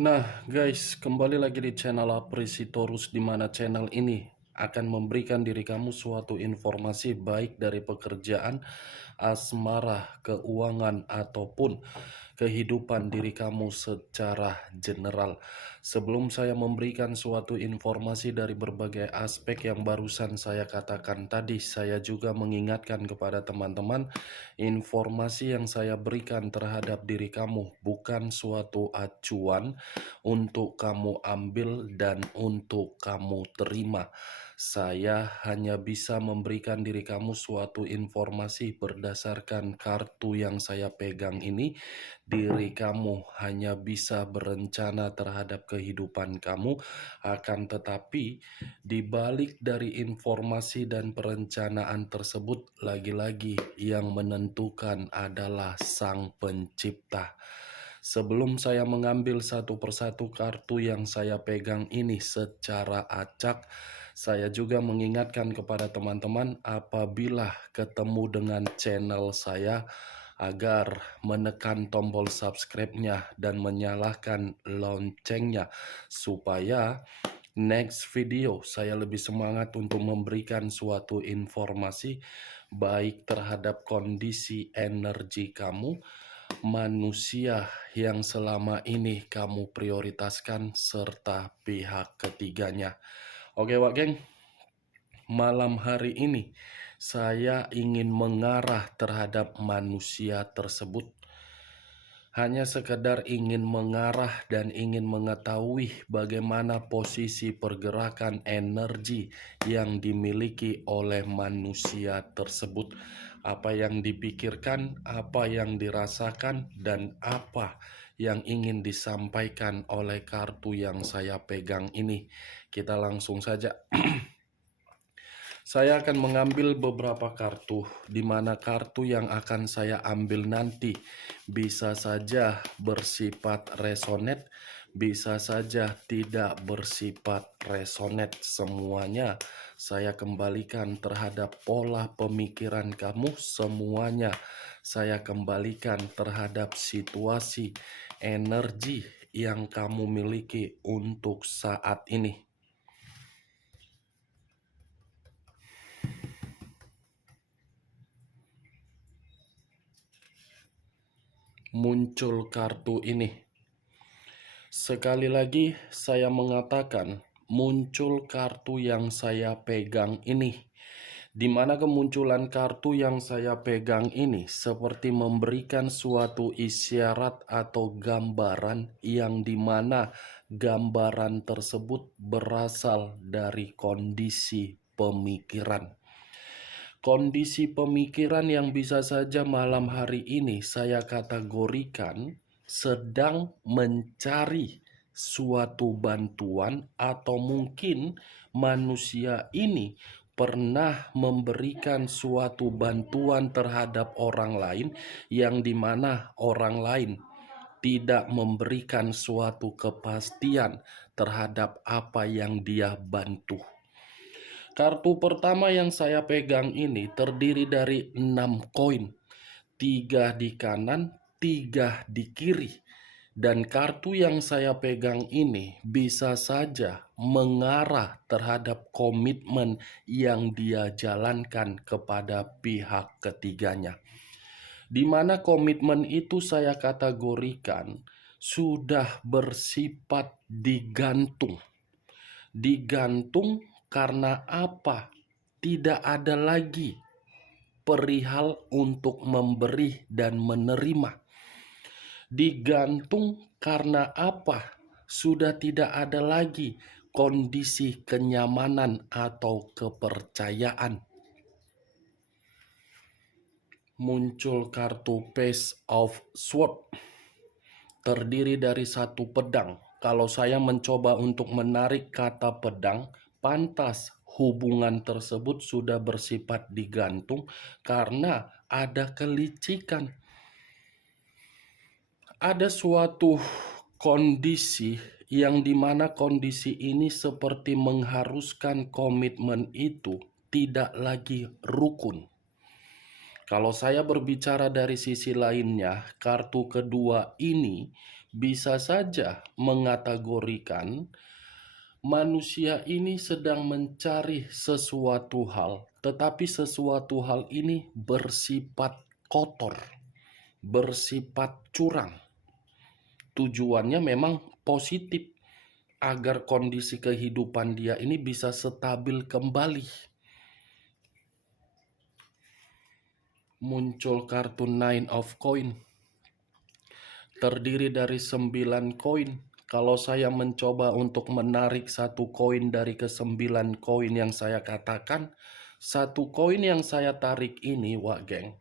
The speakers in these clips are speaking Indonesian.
Nah, guys, kembali lagi di channel Apresitorus, di mana channel ini akan memberikan diri kamu suatu informasi baik dari pekerjaan, asmara, keuangan, ataupun kehidupan diri kamu secara general. Sebelum saya memberikan suatu informasi dari berbagai aspek yang barusan saya katakan tadi, saya juga mengingatkan kepada teman-teman, informasi yang saya berikan terhadap diri kamu bukan suatu acuan untuk kamu ambil dan untuk kamu terima. Saya hanya bisa memberikan diri kamu suatu informasi berdasarkan kartu yang saya pegang ini. Diri kamu hanya bisa berencana terhadap kehidupan kamu, akan tetapi di balik dari informasi dan perencanaan tersebut, lagi-lagi yang menentukan adalah Sang Pencipta. Sebelum saya mengambil satu persatu kartu yang saya pegang ini secara acak, saya juga mengingatkan kepada teman-teman apabila ketemu dengan channel saya agar menekan tombol subscribe-nya dan menyalakan loncengnya supaya next video saya lebih semangat untuk memberikan suatu informasi baik terhadap kondisi energi kamu, manusia yang selama ini kamu prioritaskan, serta pihak ketiganya. Oke Wak Geng, malam hari ini saya ingin mengarah terhadap manusia tersebut. Hanya sekedar ingin mengarah dan ingin mengetahui bagaimana posisi pergerakan energi yang dimiliki oleh manusia tersebut. Apa yang dipikirkan, apa yang dirasakan, dan apa yang ingin disampaikan oleh kartu yang saya pegang ini. Kita langsung saja. Saya akan mengambil beberapa kartu, di mana kartu yang akan saya ambil nanti bisa saja bersifat resonate, bisa saja tidak bersifat resonate. Semuanya saya kembalikan terhadap pola pemikiran kamu, semuanya saya kembalikan terhadap situasi energi yang kamu miliki untuk saat ini. Muncul kartu ini. Sekali lagi saya mengatakan, muncul kartu yang saya pegang ini. Di mana kemunculan kartu yang saya pegang ini seperti memberikan suatu isyarat atau gambaran yang dimana gambaran tersebut berasal dari kondisi pemikiran. Kondisi pemikiran yang bisa saja malam hari ini saya kategorikan sedang mencari suatu bantuan, atau mungkin manusia ini pernah memberikan suatu bantuan terhadap orang lain yang dimana orang lain tidak memberikan suatu kepastian terhadap apa yang dia bantu. Kartu pertama yang saya pegang ini terdiri dari 6 koin, 3 di kanan, 3 di kiri. Dan kartu yang saya pegang ini bisa saja mengarah terhadap komitmen yang dia jalankan kepada pihak ketiganya. Di mana komitmen itu saya kategorikan sudah bersifat digantung. Digantung karena apa? Tidak ada lagi perihal untuk memberi dan menerima. Digantung karena apa? Sudah tidak ada lagi kondisi kenyamanan atau kepercayaan. Muncul kartu Page of Swords, terdiri dari satu pedang. Kalau saya mencoba untuk menarik kata pedang, pantas hubungan tersebut sudah bersifat digantung karena ada kelicikan. Ada suatu kondisi yang dimana kondisi ini seperti mengharuskan komitmen itu tidak lagi rukun. Kalau saya berbicara dari sisi lainnya, kartu kedua ini bisa saja mengategorikan manusia ini sedang mencari sesuatu hal, tetapi sesuatu hal ini bersifat kotor, bersifat curang. Tujuannya memang positif agar kondisi kehidupan dia ini bisa stabil kembali. Muncul kartu Nine of Coin, terdiri dari 9 koin. Kalau saya mencoba untuk menarik satu koin dari ke-9 koin yang saya katakan, satu koin yang saya tarik ini, wak geng,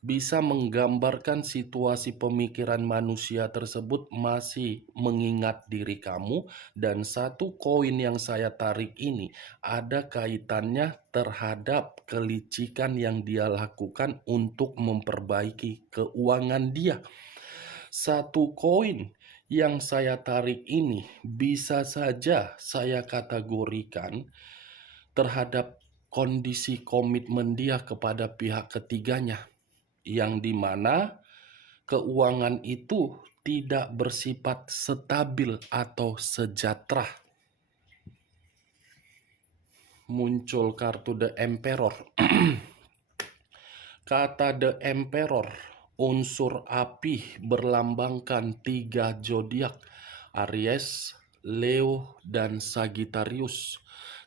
bisa menggambarkan situasi pemikiran manusia tersebut masih mengingat diri kamu, dan satu koin yang saya tarik ini ada kaitannya terhadap kelicikan yang dia lakukan untuk memperbaiki keuangan dia. Satu koin yang saya tarik ini bisa saja saya kategorikan terhadap kondisi komitmen dia kepada pihak ketiganya, yang dimana keuangan itu tidak bersifat stabil atau sejahtera. Muncul kartu The Emperor. Kata The Emperor, unsur api berlambangkan 3 zodiak, Aries, Leo, dan Sagittarius.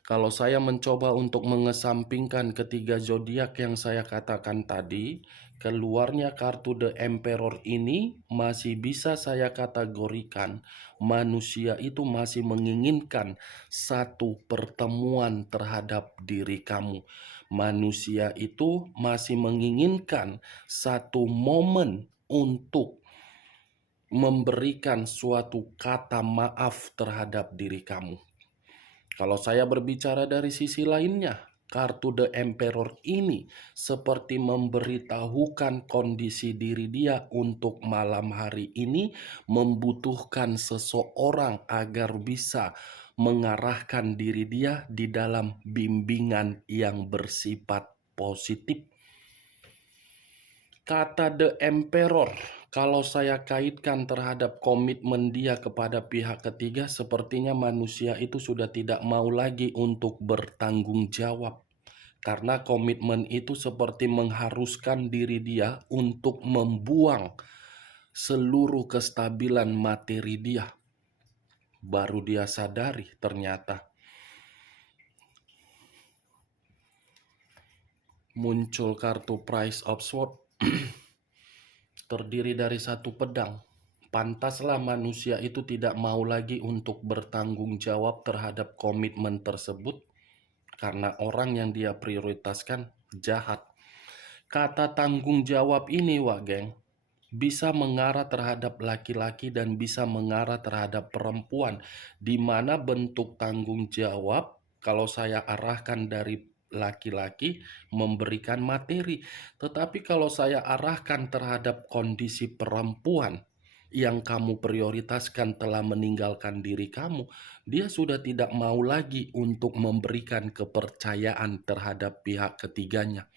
Kalau saya mencoba untuk mengesampingkan ketiga zodiak yang saya katakan tadi, keluarnya kartu The Emperor ini masih bisa saya kategorikan manusia itu masih menginginkan satu pertemuan terhadap diri kamu. Manusia itu masih menginginkan satu momen untuk memberikan suatu kata maaf terhadap diri kamu. Kalau saya berbicara dari sisi lainnya, kartu The Emperor ini seperti memberitahukan kondisi diri dia untuk malam hari ini membutuhkan seseorang agar bisa mengarahkan diri dia di dalam bimbingan yang bersifat positif. Kata The Emperor, kalau saya kaitkan terhadap komitmen dia kepada pihak ketiga, sepertinya manusia itu sudah tidak mau lagi untuk bertanggung jawab. Karena komitmen itu seperti mengharuskan diri dia untuk membuang seluruh kestabilan materi dia. Baru dia sadari ternyata. Muncul kartu Price of Swords. Terdiri dari satu pedang. Pantaslah manusia itu tidak mau lagi untuk bertanggung jawab terhadap komitmen tersebut karena orang yang dia prioritaskan jahat. Kata tanggung jawab ini, wak geng, bisa mengarah terhadap laki-laki dan bisa mengarah terhadap perempuan, di mana bentuk tanggung jawab kalau saya arahkan dari laki-laki memberikan materi, tetapi kalau saya arahkan terhadap kondisi perempuan yang kamu prioritaskan telah meninggalkan diri kamu, dia sudah tidak mau lagi untuk memberikan kepercayaan terhadap pihak ketiganya.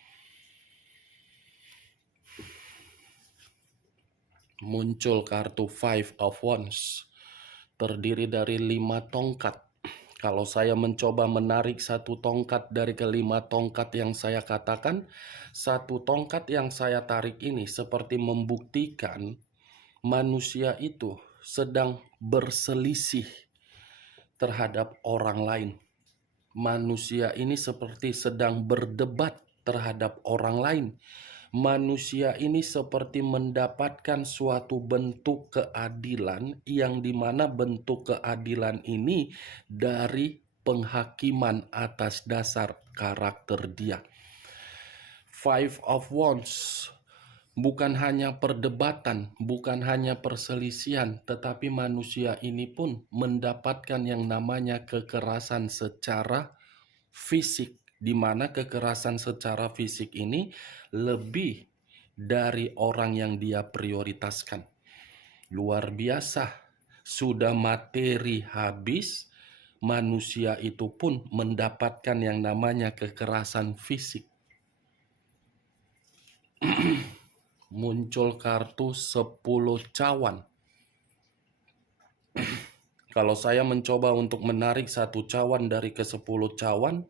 Muncul kartu Five of Wands, terdiri dari 5 tongkat. Kalau saya mencoba menarik satu tongkat dari kelima tongkat yang saya katakan, satu tongkat yang saya tarik ini seperti membuktikan manusia itu sedang berselisih terhadap orang lain. Manusia ini seperti sedang berdebat terhadap orang lain. Manusia ini seperti mendapatkan suatu bentuk keadilan yang dimana bentuk keadilan ini dari penghakiman atas dasar karakter dia. Five of Wands bukan hanya perdebatan, bukan hanya perselisihan, tetapi manusia ini pun mendapatkan yang namanya kekerasan secara fisik, di mana kekerasan secara fisik ini lebih dari orang yang dia prioritaskan. Luar biasa, sudah materi habis, manusia itu pun mendapatkan yang namanya kekerasan fisik. muncul kartu 10 cawan. Kalau saya mencoba untuk menarik satu cawan dari ke-10 cawan,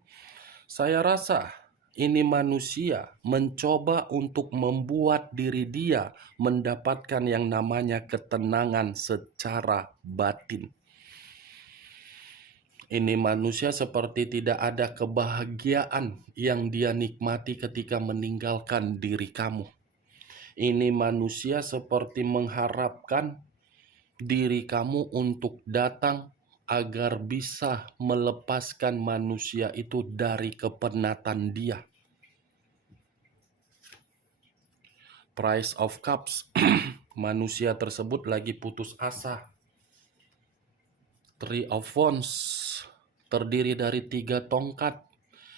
saya rasa ini manusia mencoba untuk membuat diri dia mendapatkan yang namanya ketenangan secara batin. Ini manusia seperti tidak ada kebahagiaan yang dia nikmati ketika meninggalkan diri kamu. Ini manusia seperti mengharapkan diri kamu untuk datang agar bisa melepaskan manusia itu dari kepenatan dia. Price of Cups. Manusia tersebut lagi putus asa. Three of Wands terdiri dari 3 tongkat.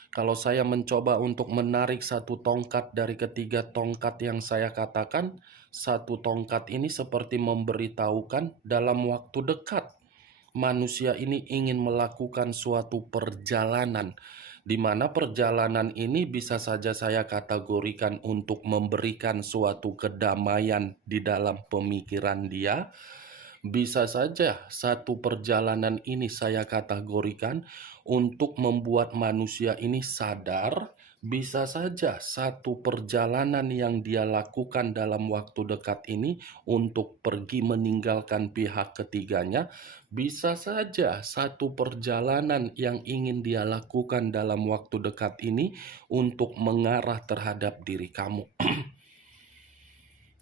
Kalau saya mencoba untuk menarik satu tongkat dari ketiga tongkat yang saya katakan, satu tongkat ini seperti memberitahukan dalam waktu dekat manusia ini ingin melakukan suatu perjalanan, di mana perjalanan ini bisa saja saya kategorikan untuk memberikan suatu kedamaian di dalam pemikiran dia. Bisa saja satu perjalanan ini saya kategorikan untuk membuat manusia ini sadar. Bisa saja satu perjalanan yang dia lakukan dalam waktu dekat ini untuk pergi meninggalkan pihak ketiganya. Bisa saja satu perjalanan yang ingin dia lakukan dalam waktu dekat ini untuk mengarah terhadap diri kamu.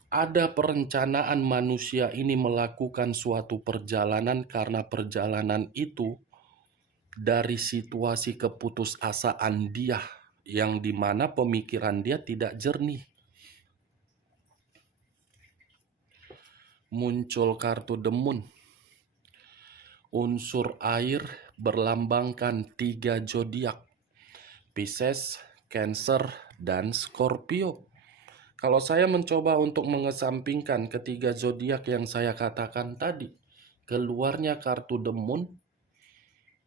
Ada perencanaan manusia ini melakukan suatu perjalanan karena perjalanan itu dari situasi keputusasaan dia yang dimana pemikiran dia tidak jernih. Muncul kartu The Moon. Unsur air berlambangkan 3 zodiak: Pisces, Cancer, dan Scorpio. Kalau saya mencoba untuk mengesampingkan ketiga zodiak yang saya katakan tadi, keluarnya kartu The Moon,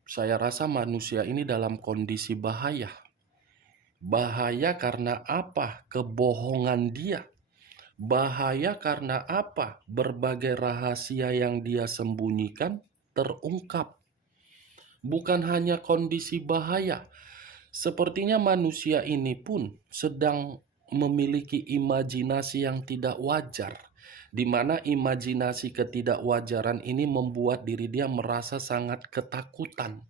saya rasa manusia ini dalam kondisi bahaya. Bahaya karena apa? Kebohongan dia. Bahaya karena apa? Berbagai rahasia yang dia sembunyikan terungkap. Bukan hanya kondisi bahaya, sepertinya manusia ini pun sedang memiliki imajinasi yang tidak wajar, di mana imajinasi ketidakwajaran ini membuat diri dia merasa sangat ketakutan.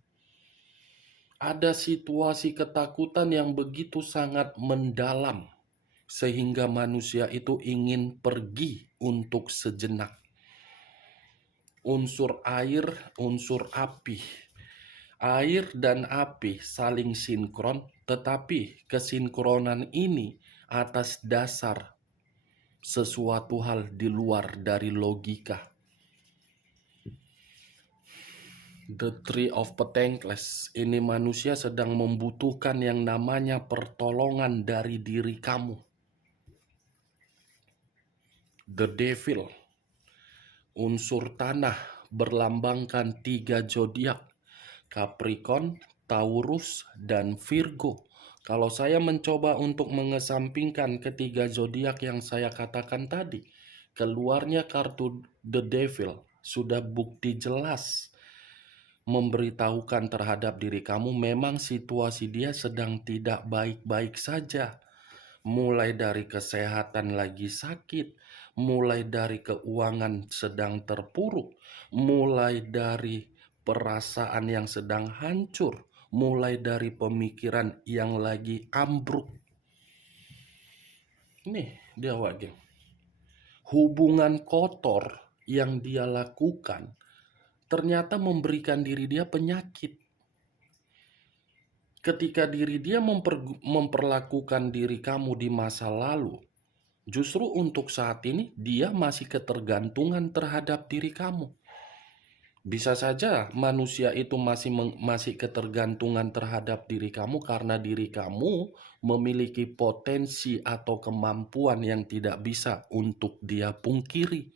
Ada situasi ketakutan yang begitu sangat mendalam, sehingga manusia itu ingin pergi untuk sejenak. Unsur air, unsur api. Air dan api saling sinkron, tetapi kesinkronan ini atas dasar sesuatu hal di luar dari logika. The Three of Pentacles. Ini manusia sedang membutuhkan yang namanya pertolongan dari diri kamu. The Devil. Unsur tanah berlambangkan 3 zodiak: Capricorn, Taurus, dan Virgo. Kalau saya mencoba untuk mengesampingkan ketiga zodiak yang saya katakan tadi, keluarnya kartu The Devil sudah bukti jelas memberitahukan terhadap diri kamu memang situasi dia sedang tidak baik-baik saja. Mulai dari kesehatan lagi sakit, mulai dari keuangan sedang terpuruk, mulai dari perasaan yang sedang hancur, mulai dari pemikiran yang lagi ambruk. Nih dia wajah. Hubungan kotor yang dia lakukan ternyata memberikan diri dia penyakit. Ketika diri dia memperlakukan diri kamu di masa lalu, justru untuk saat ini dia masih ketergantungan terhadap diri kamu. Bisa saja manusia itu masih ketergantungan terhadap diri kamu karena diri kamu memiliki potensi atau kemampuan yang tidak bisa untuk dia pungkiri.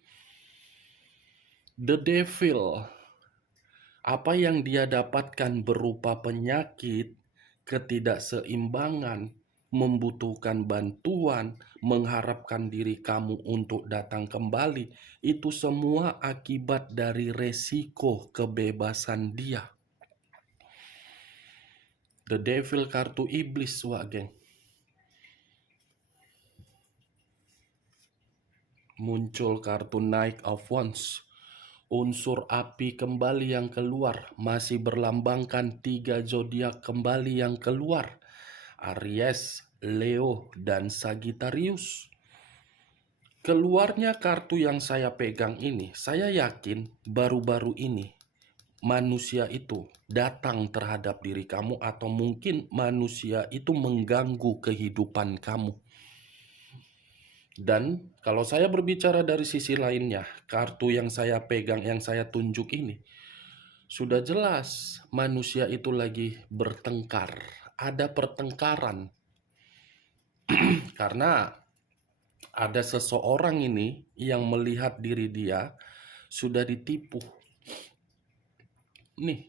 The Devil, apa yang dia dapatkan berupa penyakit, ketidakseimbangan, membutuhkan bantuan, mengharapkan diri kamu untuk datang kembali, itu semua akibat dari resiko kebebasan dia. The Devil kartu iblis, wak geng. Muncul kartu Knight of Wands. Unsur api kembali yang keluar, masih berlambangkan 3 zodiak kembali yang keluar. Aries, Leo, dan Sagittarius. Keluarnya kartu yang saya pegang ini, saya yakin baru-baru ini manusia itu datang terhadap diri kamu, atau mungkin manusia itu mengganggu kehidupan kamu. Dan kalau saya berbicara dari sisi lainnya, kartu yang saya pegang, yang saya tunjuk ini, sudah jelas manusia itu lagi bertengkar. Ada pertengkaran. Karena ada seseorang ini yang melihat diri dia sudah ditipu. Nih,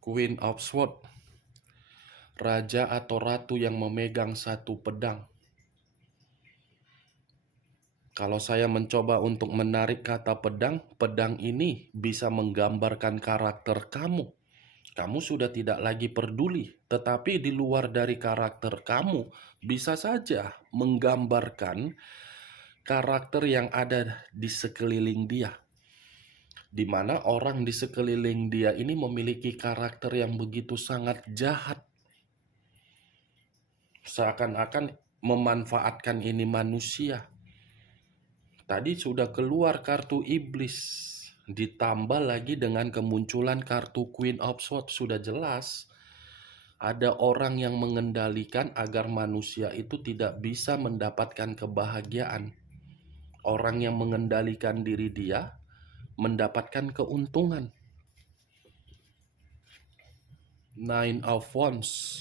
Queen of Swords. Raja atau ratu yang memegang satu pedang. Kalau saya mencoba untuk menarik kata pedang, pedang ini bisa menggambarkan karakter kamu. Kamu sudah tidak lagi peduli, tetapi di luar dari karakter kamu bisa saja menggambarkan karakter yang ada di sekeliling dia. Di mana orang di sekeliling dia ini memiliki karakter yang begitu sangat jahat. Seakan-akan memanfaatkan ini manusia. Tadi sudah keluar kartu iblis, ditambah lagi dengan kemunculan kartu Queen of Swords. Sudah jelas ada orang yang mengendalikan agar manusia itu tidak bisa mendapatkan kebahagiaan. Orang yang mengendalikan diri dia mendapatkan keuntungan. Nine of Wands,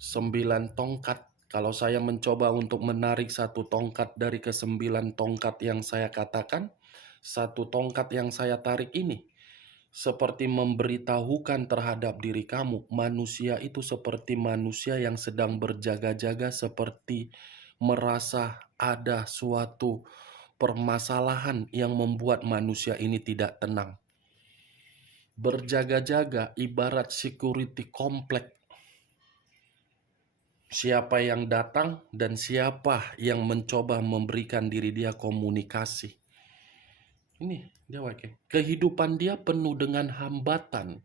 9 tongkat. Kalau saya mencoba untuk menarik satu tongkat dari ke-9 tongkat yang saya katakan, satu tongkat yang saya tarik ini seperti memberitahukan terhadap diri kamu, manusia itu seperti manusia yang sedang berjaga-jaga, seperti merasa ada suatu permasalahan yang membuat manusia ini tidak tenang. Berjaga-jaga ibarat security komplek. Siapa yang datang dan siapa yang mencoba memberikan diri dia komunikasi. Ini dia wakil. Kehidupan dia penuh dengan hambatan.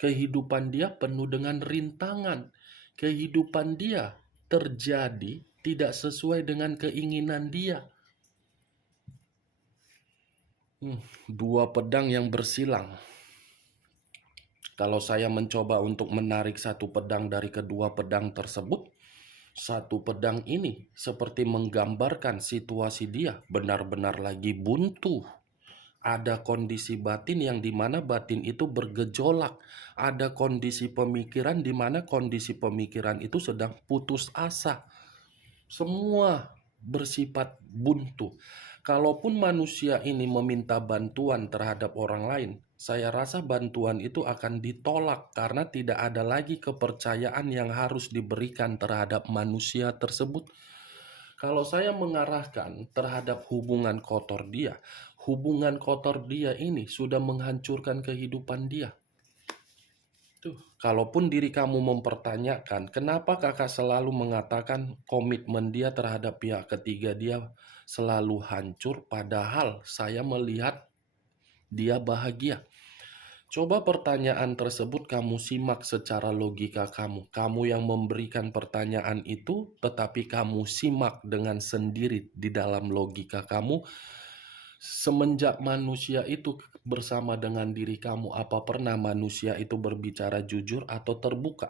Kehidupan dia penuh dengan rintangan. Kehidupan dia terjadi tidak sesuai dengan keinginan dia. 2 pedang yang bersilang. Kalau saya mencoba untuk menarik satu pedang dari kedua pedang tersebut, satu pedang ini seperti menggambarkan situasi dia benar-benar lagi buntu. Ada kondisi batin yang dimana batin itu bergejolak. Ada kondisi pemikiran dimana kondisi pemikiran itu sedang putus asa. Semua bersifat buntu. Kalaupun manusia ini meminta bantuan terhadap orang lain, saya rasa bantuan itu akan ditolak karena tidak ada lagi kepercayaan yang harus diberikan terhadap manusia tersebut. Kalau saya mengarahkan terhadap hubungan kotor dia ini sudah menghancurkan kehidupan dia. Tuh, kalaupun diri kamu mempertanyakan, kenapa kakak selalu mengatakan komitmen dia terhadap pihak ketiga dia selalu hancur, padahal saya melihat dia bahagia. Coba pertanyaan tersebut kamu simak secara logika kamu. Kamu yang memberikan pertanyaan itu, tetapi kamu simak dengan sendiri di dalam logika kamu. Semenjak manusia itu bersama dengan diri kamu, apa pernah manusia itu berbicara jujur atau terbuka?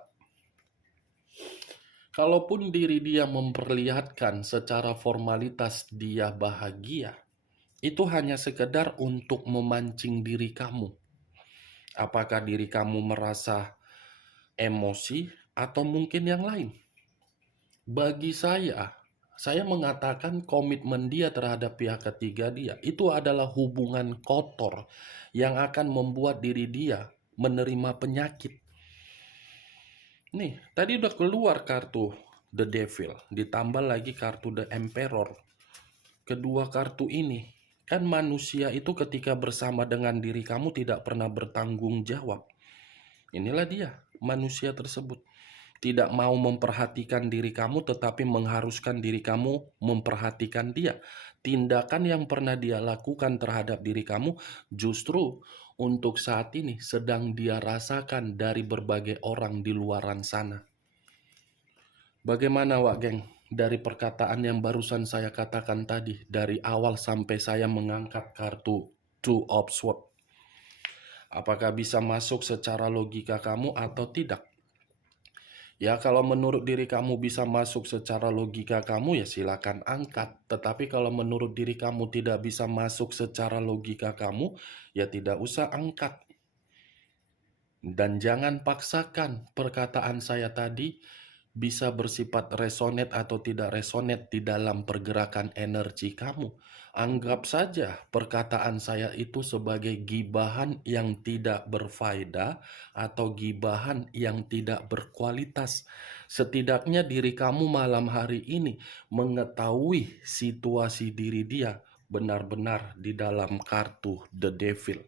Kalaupun diri dia memperlihatkan secara formalitas dia bahagia, itu hanya sekedar untuk memancing diri kamu. Apakah diri kamu merasa emosi atau mungkin yang lain? Bagi saya mengatakan komitmen dia terhadap pihak ketiga dia itu adalah hubungan kotor yang akan membuat diri dia menerima penyakit. Nih, tadi udah keluar kartu The Devil, ditambah lagi kartu The Emperor. Kedua kartu ini, kan manusia itu ketika bersama dengan diri kamu tidak pernah bertanggung jawab. Inilah dia, manusia tersebut. Tidak mau memperhatikan diri kamu, tetapi mengharuskan diri kamu memperhatikan dia. Tindakan yang pernah dia lakukan terhadap diri kamu justru untuk saat ini sedang dia rasakan dari berbagai orang di luaran sana. Bagaimana Wak Geng? Dari perkataan yang barusan saya katakan tadi, dari awal sampai saya mengangkat kartu Two of Swords, apakah bisa masuk secara logika kamu atau tidak? Ya, kalau menurut diri kamu bisa masuk secara logika kamu, ya silakan angkat. Tetapi kalau menurut diri kamu tidak bisa masuk secara logika kamu, ya tidak usah angkat. Dan jangan paksakan perkataan saya tadi bisa bersifat resonate atau tidak resonate di dalam pergerakan energi kamu. Anggap saja perkataan saya itu sebagai gibahan yang tidak berfaedah atau gibahan yang tidak berkualitas. Setidaknya diri kamu malam hari ini mengetahui situasi diri dia benar-benar di dalam kartu The Devil.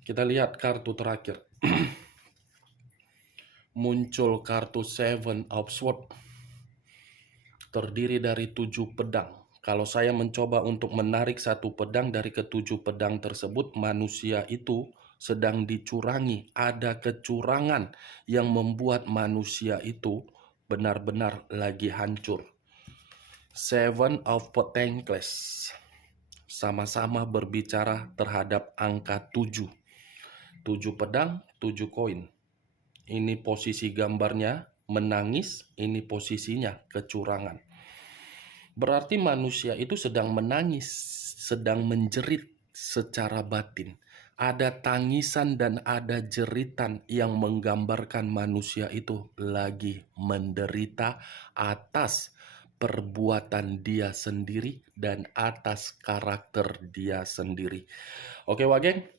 Kita lihat kartu terakhir. Muncul kartu Seven of Swords, terdiri dari 7 pedang. Kalau saya mencoba untuk menarik satu pedang dari ketujuh pedang tersebut, manusia itu sedang dicurangi. Ada kecurangan yang membuat manusia itu benar-benar lagi hancur. Seven of Pentacles sama-sama berbicara terhadap angka 7. 7 pedang, 7 koin. Ini posisi gambarnya menangis, ini posisinya kecurangan. Berarti manusia itu sedang menangis, sedang menjerit secara batin. Ada tangisan dan ada jeritan yang menggambarkan manusia itu lagi menderita atas perbuatan dia sendiri dan atas karakter dia sendiri. Oke, Wageng?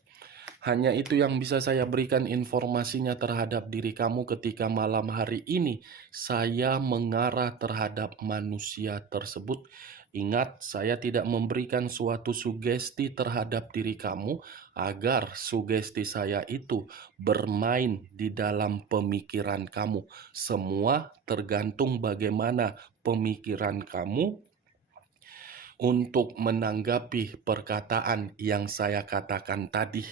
Hanya itu yang bisa saya berikan informasinya terhadap diri kamu ketika malam hari ini saya mengarah terhadap manusia tersebut. Ingat, saya tidak memberikan suatu sugesti terhadap diri kamu agar sugesti saya itu bermain di dalam pemikiran kamu. Semua tergantung bagaimana pemikiran kamu untuk menanggapi perkataan yang saya katakan tadi.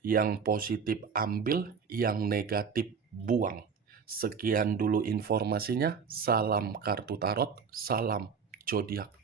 Yang positif ambil, yang negatif buang. Sekian dulu informasinya. Salam kartu tarot, salam zodiak.